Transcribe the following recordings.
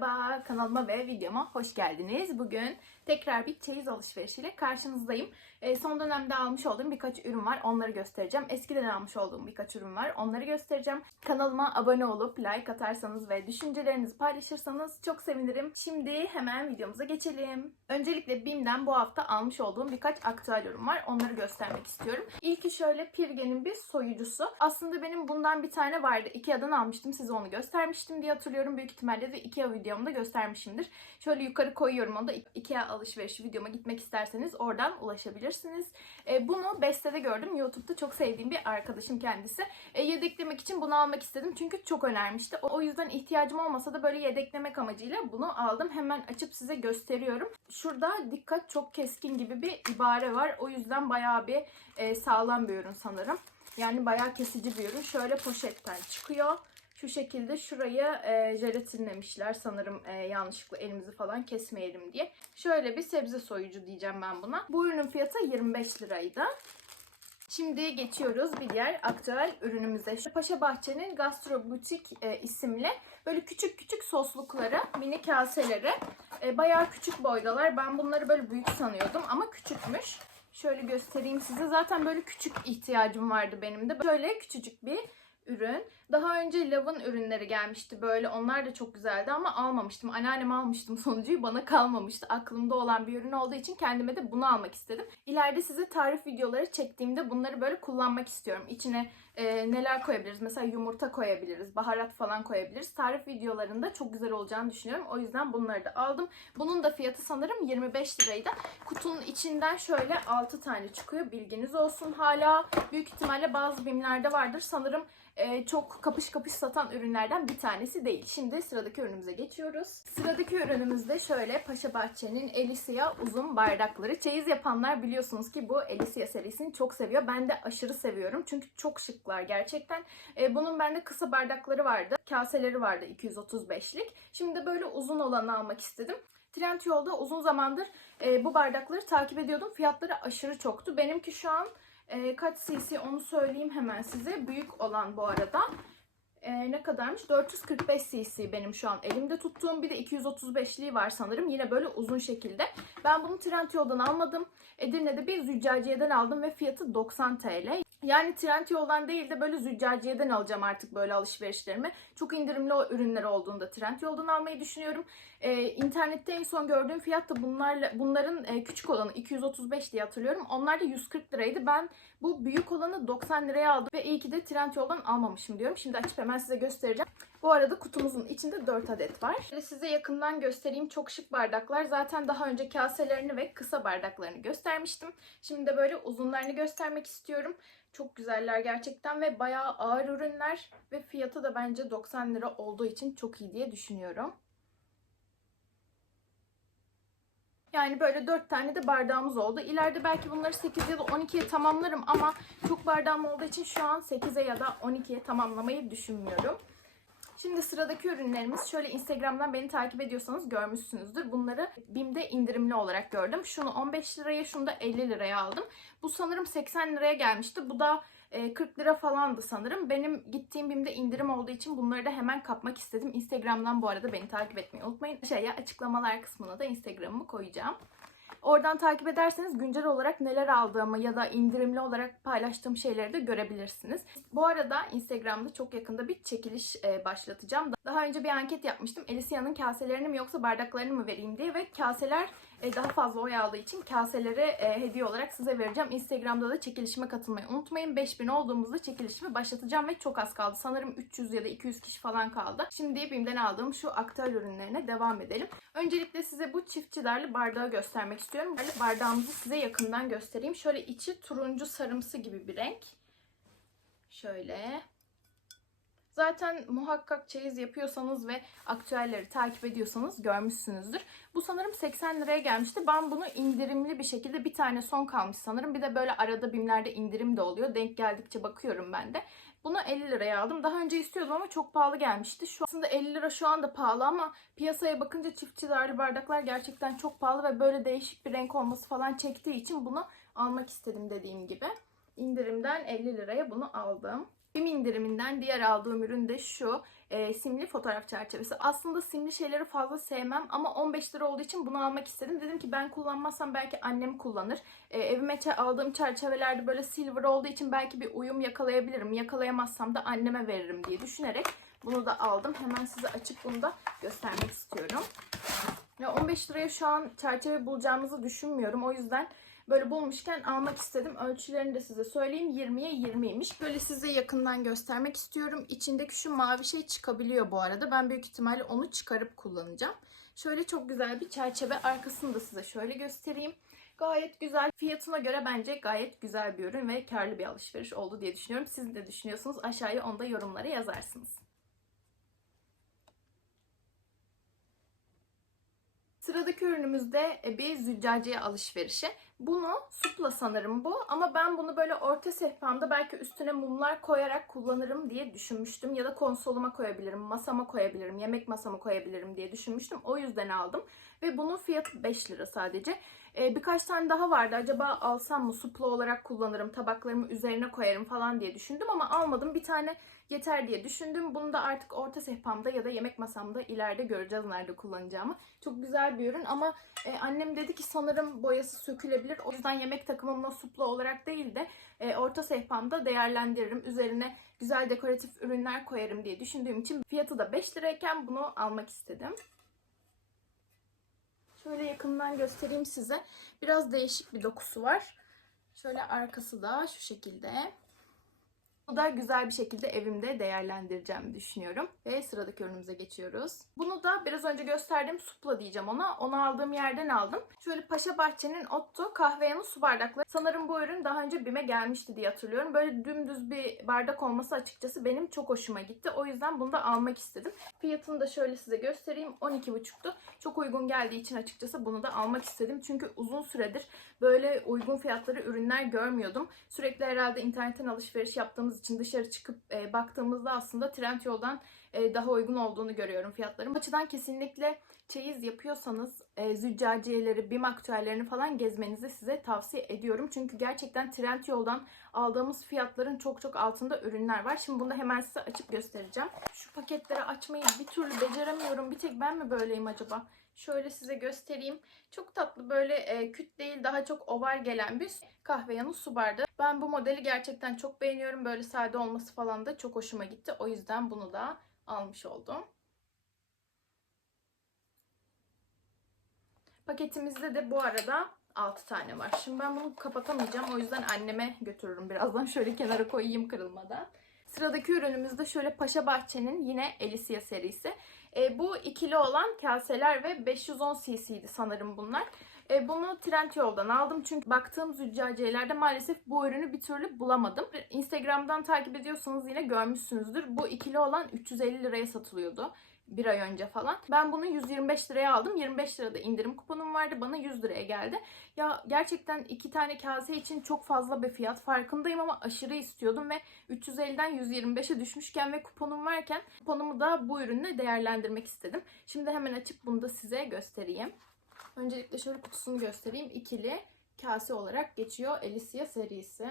bye Kanalıma ve videoma hoş geldiniz. Bugün tekrar bir çeyiz alışverişiyle karşınızdayım. Ee, son dönemde almış olduğum birkaç ürün var. Onları göstereceğim. Eskiden almış olduğum birkaç ürün var. Onları göstereceğim. Kanalıma abone olup like atarsanız ve düşüncelerinizi paylaşırsanız çok sevinirim. Şimdi hemen videomuza geçelim. Öncelikle BİM'den bu hafta almış olduğum birkaç aktüel ürün var. Onları göstermek istiyorum. İlki şöyle Pirge'nin bir soyucusu. Aslında benim bundan bir tane vardı. Ikea'dan almıştım. Size onu göstermiştim diye hatırlıyorum. Büyük ihtimalle de Ikea videomda göstermişimdir. Şöyle yukarı koyuyorum onu da Ikea alışverişi videoma gitmek isterseniz oradan ulaşabilirsiniz. E, bunu Beste'de gördüm. YouTube'da çok sevdiğim bir arkadaşım kendisi. E, yedeklemek için bunu almak istedim. Çünkü çok önermişti. O yüzden ihtiyacım olmasa da böyle yedeklemek amacıyla bunu aldım. Hemen açıp size gösteriyorum. Şurada dikkat çok keskin gibi bir ibare var. O yüzden bayağı bir e, sağlam bir ürün sanırım. Yani bayağı kesici bir ürün. Şöyle poşetten çıkıyor. Şu şekilde şurayı e, jelatinlemişler sanırım e, yanlışlıkla elimizi falan kesmeyelim diye. Şöyle bir sebze soyucu diyeceğim ben buna. Bu ürünün fiyatı 25 liraydı. Şimdi geçiyoruz bir diğer aktüel ürünümüze. Şu Paşa Bahçe'nin Gastro Butik e, isimli böyle küçük küçük soslukları, mini kaseleri. E, bayağı küçük boydalar. Ben bunları böyle büyük sanıyordum ama küçükmüş. Şöyle göstereyim size. Zaten böyle küçük ihtiyacım vardı benim de. Böyle küçücük bir ürün. Daha önce Love'ın ürünleri gelmişti böyle. Onlar da çok güzeldi ama almamıştım. Anneanneme almıştım sonucu bana kalmamıştı. Aklımda olan bir ürün olduğu için kendime de bunu almak istedim. İleride size tarif videoları çektiğimde bunları böyle kullanmak istiyorum. İçine e, neler koyabiliriz? Mesela yumurta koyabiliriz, baharat falan koyabiliriz. Tarif videolarında çok güzel olacağını düşünüyorum. O yüzden bunları da aldım. Bunun da fiyatı sanırım 25 liraydı. Kutunun içinden şöyle 6 tane çıkıyor. Bilginiz olsun. Hala büyük ihtimalle bazı bimlerde vardır. Sanırım e, çok kapış kapış satan ürünlerden bir tanesi değil. Şimdi sıradaki ürünümüze geçiyoruz. Sıradaki ürünümüz de şöyle Paşa Bahçe'nin Elisia uzun bardakları. Çeyiz yapanlar biliyorsunuz ki bu Elisia serisini çok seviyor. Ben de aşırı seviyorum. Çünkü çok şıklar gerçekten. E, bunun bende kısa bardakları vardı. Kaseleri vardı 235'lik. Şimdi böyle uzun olanı almak istedim. Trendyol'da uzun zamandır e, bu bardakları takip ediyordum. Fiyatları aşırı çoktu. Benimki şu an e, kaç cc onu söyleyeyim hemen size. Büyük olan bu arada. E, ne kadarmış? 445 cc benim şu an elimde tuttuğum. Bir de 235'liği var sanırım. Yine böyle uzun şekilde. Ben bunu Trendyol'dan almadım. Edirne'de bir züccaciyeden aldım ve fiyatı 90 TL. Yani Trendyol'dan değil de böyle züccaciyeden alacağım artık böyle alışverişlerimi. Çok indirimli o ürünler olduğunda Trendyol'dan almayı düşünüyorum. Ee, internette en son gördüğüm fiyat da bunlarla, bunların e, küçük olanı 235 diye hatırlıyorum. Onlar da 140 liraydı. Ben bu büyük olanı 90 liraya aldım ve iyi ki de Trendyol'dan almamışım diyorum. Şimdi açıp hemen size göstereceğim. Bu arada kutumuzun içinde 4 adet var. Şimdi size yakından göstereyim. Çok şık bardaklar. Zaten daha önce kaselerini ve kısa bardaklarını göstermiştim. Şimdi de böyle uzunlarını göstermek istiyorum. Çok güzeller gerçekten ve bayağı ağır ürünler ve fiyatı da bence 90 lira olduğu için çok iyi diye düşünüyorum. Yani böyle 4 tane de bardağımız oldu. İleride belki bunları 8 ya da 12'ye tamamlarım ama çok bardağım olduğu için şu an 8'e ya da 12'ye tamamlamayı düşünmüyorum. Şimdi sıradaki ürünlerimiz şöyle Instagram'dan beni takip ediyorsanız görmüşsünüzdür. Bunları BİM'de indirimli olarak gördüm. Şunu 15 liraya, şunu da 50 liraya aldım. Bu sanırım 80 liraya gelmişti. Bu da 40 lira falandı sanırım. Benim gittiğim BİM'de indirim olduğu için bunları da hemen kapmak istedim. Instagram'dan bu arada beni takip etmeyi unutmayın. Şeye açıklamalar kısmına da Instagram'ımı koyacağım. Oradan takip ederseniz güncel olarak neler aldığımı ya da indirimli olarak paylaştığım şeyleri de görebilirsiniz. Bu arada Instagram'da çok yakında bir çekiliş başlatacağım. Daha önce bir anket yapmıştım. Elisia'nın kaselerini mi yoksa bardaklarını mı vereyim diye ve kaseler daha fazla oy aldığı için kaseleri hediye olarak size vereceğim. Instagram'da da çekilişime katılmayı unutmayın. 5000 olduğumuzda çekilişimi başlatacağım ve çok az kaldı. Sanırım 300 ya da 200 kişi falan kaldı. Şimdi BİM'den aldığım şu aktüel ürünlerine devam edelim. Öncelikle size bu çift çıdarlı bardağı göstermek istiyorum. Böyle bardağımızı size yakından göstereyim. Şöyle içi turuncu sarımsı gibi bir renk. Şöyle. Zaten muhakkak çeyiz yapıyorsanız ve aktüelleri takip ediyorsanız görmüşsünüzdür. Bu sanırım 80 liraya gelmişti. Ben bunu indirimli bir şekilde bir tane son kalmış sanırım. Bir de böyle arada bimlerde indirim de oluyor. Denk geldikçe bakıyorum ben de. Bunu 50 liraya aldım. Daha önce istiyordum ama çok pahalı gelmişti. Şu aslında 50 lira şu anda pahalı ama piyasaya bakınca çift çidarlı bardaklar gerçekten çok pahalı ve böyle değişik bir renk olması falan çektiği için bunu almak istedim dediğim gibi. İndirimden 50 liraya bunu aldım. BİM indiriminden diğer aldığım ürün de şu e, simli fotoğraf çerçevesi. Aslında simli şeyleri fazla sevmem ama 15 lira olduğu için bunu almak istedim. Dedim ki ben kullanmazsam belki annem kullanır. E, evime aldığım çerçevelerde böyle silver olduğu için belki bir uyum yakalayabilirim. Yakalayamazsam da anneme veririm diye düşünerek bunu da aldım. Hemen size açıp bunu da göstermek istiyorum. Ya 15 liraya şu an çerçeve bulacağımızı düşünmüyorum. O yüzden böyle bulmuşken almak istedim. Ölçülerini de size söyleyeyim. 20'ye 20'ymiş. Böyle size yakından göstermek istiyorum. İçindeki şu mavi şey çıkabiliyor bu arada. Ben büyük ihtimalle onu çıkarıp kullanacağım. Şöyle çok güzel bir çerçeve. Arkasını da size şöyle göstereyim. Gayet güzel. Fiyatına göre bence gayet güzel bir ürün ve karlı bir alışveriş oldu diye düşünüyorum. Siz de düşünüyorsunuz. Aşağıya onu da yorumlara yazarsınız. Sıradaki ürünümüzde e, bir züccaciye alışverişi. Bunu supla sanırım bu ama ben bunu böyle orta sehpamda belki üstüne mumlar koyarak kullanırım diye düşünmüştüm. Ya da konsoluma koyabilirim, masama koyabilirim, yemek masama koyabilirim diye düşünmüştüm. O yüzden aldım. Ve bunun fiyatı 5 lira sadece. Ee, birkaç tane daha vardı. Acaba alsam mı supla olarak kullanırım, tabaklarımı üzerine koyarım falan diye düşündüm ama almadım. Bir tane yeter diye düşündüm. Bunu da artık orta sehpamda ya da yemek masamda ileride göreceğiz nerede kullanacağımı. Çok güzel bir ürün ama e, annem dedi ki sanırım boyası sökülebilir. O yüzden yemek takımımla supla olarak değil de e, orta sehpamda değerlendiririm. Üzerine güzel dekoratif ürünler koyarım diye düşündüğüm için fiyatı da 5 lirayken bunu almak istedim. Şöyle yakından göstereyim size. Biraz değişik bir dokusu var. Şöyle arkası da şu şekilde. Bu da güzel bir şekilde evimde değerlendireceğimi düşünüyorum. Ve sıradaki ürünümüze geçiyoruz. Bunu da biraz önce gösterdiğim supla diyeceğim ona. Onu aldığım yerden aldım. Şöyle Paşa Bahçe'nin Otto kahve yanı su bardakları. Sanırım bu ürün daha önce BİM'e gelmişti diye hatırlıyorum. Böyle dümdüz bir bardak olması açıkçası benim çok hoşuma gitti. O yüzden bunu da almak istedim. Fiyatını da şöyle size göstereyim. 12,5'tu. Çok uygun geldiği için açıkçası bunu da almak istedim. Çünkü uzun süredir böyle uygun fiyatları ürünler görmüyordum. Sürekli herhalde internetten alışveriş yaptığımız için dışarı çıkıp e, baktığımızda aslında Trendyol'dan e, daha uygun olduğunu görüyorum fiyatların. Bu açıdan kesinlikle çeyiz yapıyorsanız e, züccaciyeleri, BİM aktüellerini falan gezmenizi size tavsiye ediyorum. Çünkü gerçekten Trendyol'dan aldığımız fiyatların çok çok altında ürünler var. Şimdi bunu hemen size açıp göstereceğim. Şu paketleri açmayı bir türlü beceremiyorum. Bir tek ben mi böyleyim acaba? Şöyle size göstereyim. Çok tatlı böyle e, küt değil daha çok oval gelen bir kahve yanı su bardağı. Ben bu modeli gerçekten çok beğeniyorum. Böyle sade olması falan da çok hoşuma gitti. O yüzden bunu da almış oldum. Paketimizde de bu arada 6 tane var. Şimdi ben bunu kapatamayacağım. O yüzden anneme götürürüm birazdan. Şöyle kenara koyayım kırılmadan. Sıradaki ürünümüz de şöyle Paşa Bahçe'nin yine Elisia serisi. E, bu ikili olan kaseler ve 510 cc'ydi sanırım bunlar. E, bunu Trendyol'dan aldım çünkü baktığım züccaciyelerde maalesef bu ürünü bir türlü bulamadım. Instagram'dan takip ediyorsanız yine görmüşsünüzdür. Bu ikili olan 350 liraya satılıyordu bir ay önce falan. Ben bunu 125 liraya aldım. 25 lirada indirim kuponum vardı. Bana 100 liraya geldi. Ya gerçekten iki tane kase için çok fazla bir fiyat farkındayım ama aşırı istiyordum ve 350'den 125'e düşmüşken ve kuponum varken kuponumu da bu ürünle değerlendirmek istedim. Şimdi hemen açıp bunu da size göstereyim. Öncelikle şöyle kutusunu göstereyim. İkili kase olarak geçiyor Elisia serisi.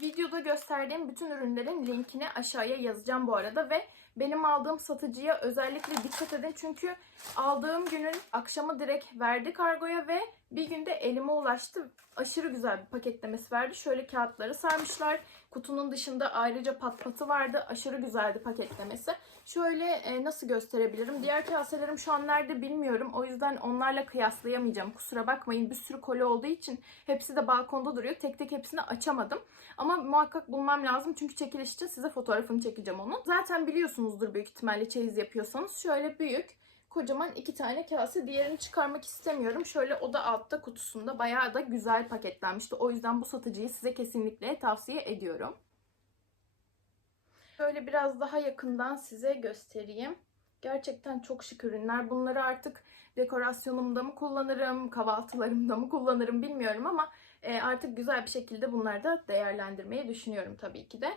Videoda gösterdiğim bütün ürünlerin linkini aşağıya yazacağım bu arada ve benim aldığım satıcıya özellikle dikkat edin. Çünkü aldığım günün akşamı direkt verdi kargoya ve bir günde elime ulaştı. Aşırı güzel bir paketlemesi verdi. Şöyle kağıtları sarmışlar. Kutunun dışında ayrıca patpatı vardı. Aşırı güzeldi paketlemesi. Şöyle e, nasıl gösterebilirim? Diğer kaselerim şu an nerede bilmiyorum. O yüzden onlarla kıyaslayamayacağım. Kusura bakmayın. Bir sürü koli olduğu için hepsi de balkonda duruyor. Tek tek hepsini açamadım. Ama muhakkak bulmam lazım. Çünkü çekiliş için size fotoğrafını çekeceğim onun. Zaten biliyorsunuzdur büyük ihtimalle çeyiz yapıyorsanız. Şöyle büyük kocaman iki tane kase. Diğerini çıkarmak istemiyorum. Şöyle o da altta kutusunda bayağı da güzel paketlenmişti. O yüzden bu satıcıyı size kesinlikle tavsiye ediyorum. Şöyle biraz daha yakından size göstereyim. Gerçekten çok şık ürünler. Bunları artık dekorasyonumda mı kullanırım, kahvaltılarımda mı kullanırım bilmiyorum ama e, artık güzel bir şekilde bunları da değerlendirmeyi düşünüyorum tabii ki de.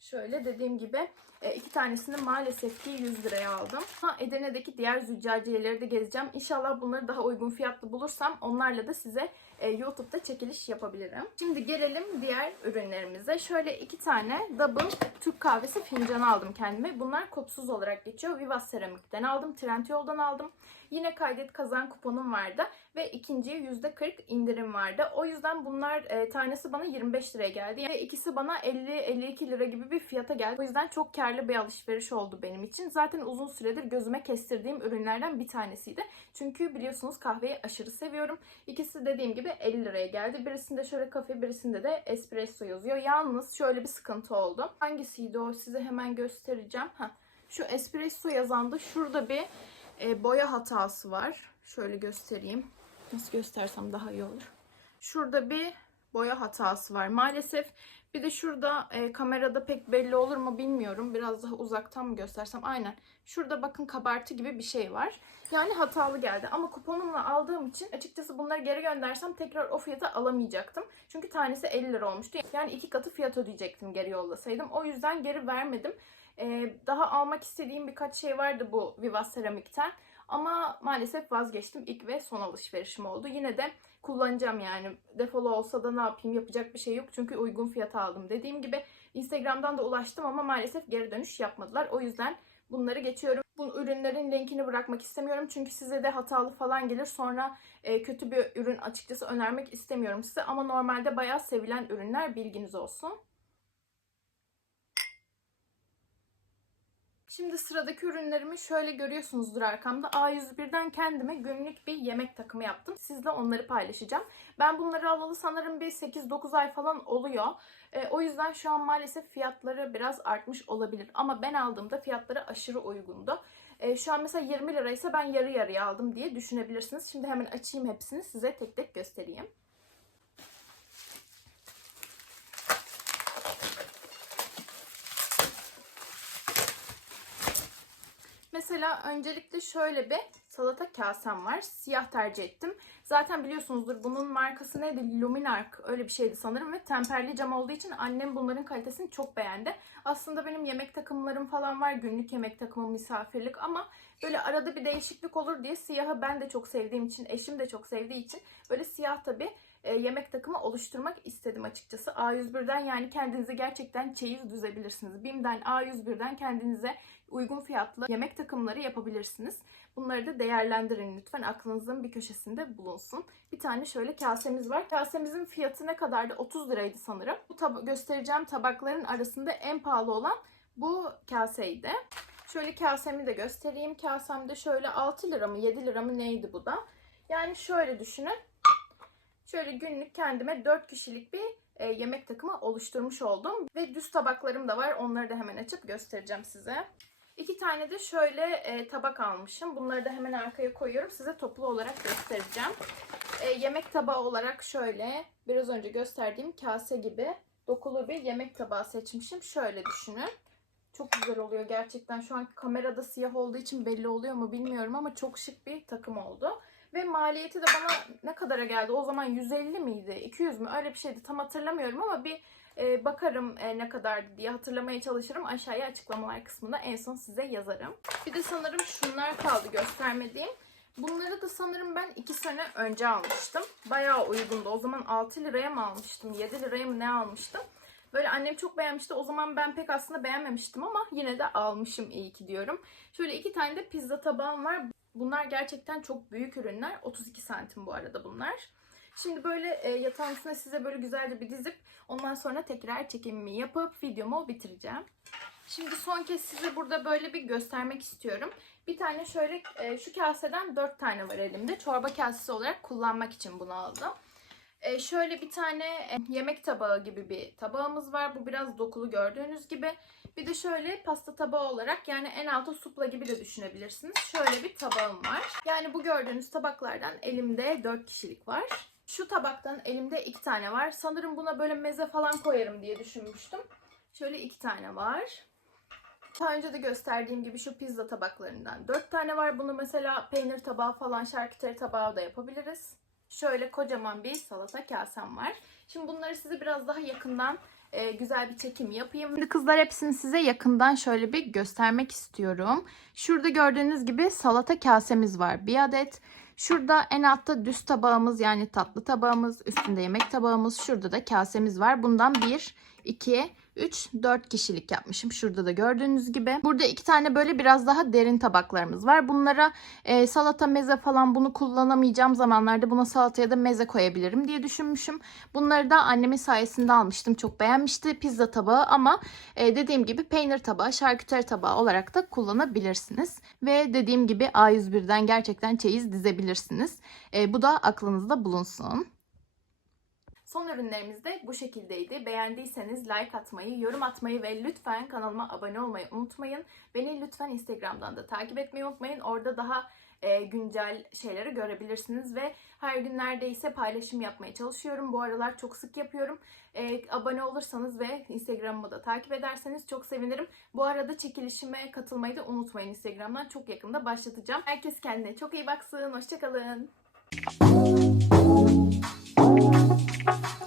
Şöyle dediğim gibi e, iki tanesini maalesef ki 100 liraya aldım. Ha Edirne'deki diğer züccaciyeleri de gezeceğim. İnşallah bunları daha uygun fiyatlı bulursam onlarla da size e, YouTube'da çekiliş yapabilirim. Şimdi gelelim diğer ürünlerimize. Şöyle iki tane Double Türk kahvesi fincanı aldım kendime. Bunlar kodsuz olarak geçiyor. Vivas Seramik'ten aldım. Trendyol'dan aldım. Yine kaydet kazan kuponum vardı ve ikinciye %40 indirim vardı. O yüzden bunlar e, tanesi bana 25 liraya geldi. Ve ikisi bana 50-52 lira gibi bir fiyata geldi. O yüzden çok karlı bir alışveriş oldu benim için. Zaten uzun süredir gözüme kestirdiğim ürünlerden bir tanesiydi. Çünkü biliyorsunuz kahveyi aşırı seviyorum. İkisi dediğim gibi 50 liraya geldi. Birisinde şöyle kafe, birisinde de espresso yazıyor. Yalnız şöyle bir sıkıntı oldu. Hangisiydi o? Size hemen göstereceğim. Heh. Şu espresso yazanda şurada bir e, boya hatası var. Şöyle göstereyim. Nasıl göstersem daha iyi olur. Şurada bir boya hatası var. Maalesef bir de şurada e, kamerada pek belli olur mu bilmiyorum. Biraz daha uzaktan mı göstersem? Aynen. Şurada bakın kabartı gibi bir şey var. Yani hatalı geldi. Ama kuponumla aldığım için açıkçası bunları geri göndersem tekrar o fiyata alamayacaktım. Çünkü tanesi 50 lira olmuştu. Yani iki katı fiyat ödeyecektim geri yollasaydım. O yüzden geri vermedim. Ee, daha almak istediğim birkaç şey vardı bu Viva Seramik'ten. Ama maalesef vazgeçtim. İlk ve son alışverişim oldu. Yine de kullanacağım yani. Defolu olsa da ne yapayım yapacak bir şey yok. Çünkü uygun fiyata aldım. Dediğim gibi Instagram'dan da ulaştım ama maalesef geri dönüş yapmadılar. O yüzden bunları geçiyorum. Bu ürünlerin linkini bırakmak istemiyorum. Çünkü size de hatalı falan gelir. Sonra e, kötü bir ürün açıkçası önermek istemiyorum size. Ama normalde bayağı sevilen ürünler bilginiz olsun. Şimdi sıradaki ürünlerimi şöyle görüyorsunuzdur arkamda. A101'den kendime günlük bir yemek takımı yaptım. Sizle onları paylaşacağım. Ben bunları alalı sanırım bir 8-9 ay falan oluyor. E, o yüzden şu an maalesef fiyatları biraz artmış olabilir. Ama ben aldığımda fiyatları aşırı uygundu. E, şu an mesela 20 liraysa ben yarı yarıya aldım diye düşünebilirsiniz. Şimdi hemen açayım hepsini size tek tek göstereyim. Mesela öncelikle şöyle bir salata kasem var. Siyah tercih ettim. Zaten biliyorsunuzdur bunun markası neydi? Luminark öyle bir şeydi sanırım ve temperli cam olduğu için annem bunların kalitesini çok beğendi. Aslında benim yemek takımlarım falan var. Günlük yemek takımı, misafirlik ama böyle arada bir değişiklik olur diye siyahı ben de çok sevdiğim için, eşim de çok sevdiği için böyle siyah tabii e, yemek takımı oluşturmak istedim açıkçası. A101'den yani kendinize gerçekten çeyiz düzebilirsiniz. BİM'den A101'den kendinize uygun fiyatlı yemek takımları yapabilirsiniz. Bunları da değerlendirin lütfen. Aklınızın bir köşesinde bulunsun. Bir tane şöyle kasemiz var. Kasemizin fiyatı ne kadardı? 30 liraydı sanırım. Bu tab- göstereceğim tabakların arasında en pahalı olan bu kaseydi. Şöyle kasemi de göstereyim. Kasemde şöyle 6 lira mı 7 lira mı neydi bu da? Yani şöyle düşünün. Şöyle günlük kendime 4 kişilik bir e, yemek takımı oluşturmuş oldum. Ve düz tabaklarım da var. Onları da hemen açıp göstereceğim size. İki tane de şöyle e, tabak almışım. Bunları da hemen arkaya koyuyorum. Size toplu olarak göstereceğim. E, yemek tabağı olarak şöyle biraz önce gösterdiğim kase gibi dokulu bir yemek tabağı seçmişim. Şöyle düşünün. Çok güzel oluyor gerçekten. Şu an kamerada siyah olduğu için belli oluyor mu bilmiyorum ama çok şık bir takım oldu. Ve maliyeti de bana ne kadara geldi? O zaman 150 miydi? 200 mü? Öyle bir şeydi. Tam hatırlamıyorum ama bir e, bakarım e, ne kadardı diye hatırlamaya çalışırım. Aşağıya açıklamalar kısmında en son size yazarım. Bir de sanırım şunlar kaldı göstermediğim. Bunları da sanırım ben 2 sene önce almıştım. Bayağı uygundu. O zaman 6 liraya mı almıştım? 7 liraya mı ne almıştım? Böyle annem çok beğenmişti. O zaman ben pek aslında beğenmemiştim ama yine de almışım iyi ki diyorum. Şöyle iki tane de pizza tabağım var. Bunlar gerçekten çok büyük ürünler. 32 santim bu arada bunlar. Şimdi böyle e, yatağın üstüne size böyle güzelce bir dizip ondan sonra tekrar çekimimi yapıp videomu bitireceğim. Şimdi son kez size burada böyle bir göstermek istiyorum. Bir tane şöyle e, şu kaseden 4 tane var elimde. Çorba kasesi olarak kullanmak için bunu aldım. E, şöyle bir tane e, yemek tabağı gibi bir tabağımız var. Bu biraz dokulu gördüğünüz gibi. Bir de şöyle pasta tabağı olarak yani en altı supla gibi de düşünebilirsiniz. Şöyle bir tabağım var. Yani bu gördüğünüz tabaklardan elimde 4 kişilik var. Şu tabaktan elimde 2 tane var. Sanırım buna böyle meze falan koyarım diye düşünmüştüm. Şöyle 2 tane var. Daha önce de gösterdiğim gibi şu pizza tabaklarından 4 tane var. Bunu mesela peynir tabağı falan şarküteri tabağı da yapabiliriz. Şöyle kocaman bir salata kasem var. Şimdi bunları size biraz daha yakından e, güzel bir çekim yapayım. Şimdi kızlar hepsini size yakından şöyle bir göstermek istiyorum. Şurada gördüğünüz gibi salata kasemiz var. Bir adet. Şurada en altta düz tabağımız yani tatlı tabağımız, üstünde yemek tabağımız, şurada da kasemiz var. Bundan 1, 2, 3, 4 kişilik yapmışım. Şurada da gördüğünüz gibi. Burada iki tane böyle biraz daha derin tabaklarımız var. Bunlara e, salata, meze falan bunu kullanamayacağım zamanlarda buna salata ya da meze koyabilirim diye düşünmüşüm. Bunları da annemin sayesinde almıştım. Çok beğenmişti. Pizza tabağı ama e, dediğim gibi peynir tabağı, şarküteri tabağı olarak da kullanabilirsiniz. Ve dediğim gibi A101'den gerçekten çeyiz dizebilirsiniz. E, bu da aklınızda bulunsun. Son ürünlerimiz de bu şekildeydi. Beğendiyseniz like atmayı, yorum atmayı ve lütfen kanalıma abone olmayı unutmayın. Beni lütfen Instagram'dan da takip etmeyi unutmayın. Orada daha e, güncel şeyleri görebilirsiniz ve her gün neredeyse paylaşım yapmaya çalışıyorum. Bu aralar çok sık yapıyorum. E, abone olursanız ve Instagram'ımı da takip ederseniz çok sevinirim. Bu arada çekilişime katılmayı da unutmayın Instagram'dan. Çok yakında başlatacağım. Herkes kendine çok iyi baksın. Hoşçakalın. Thank you.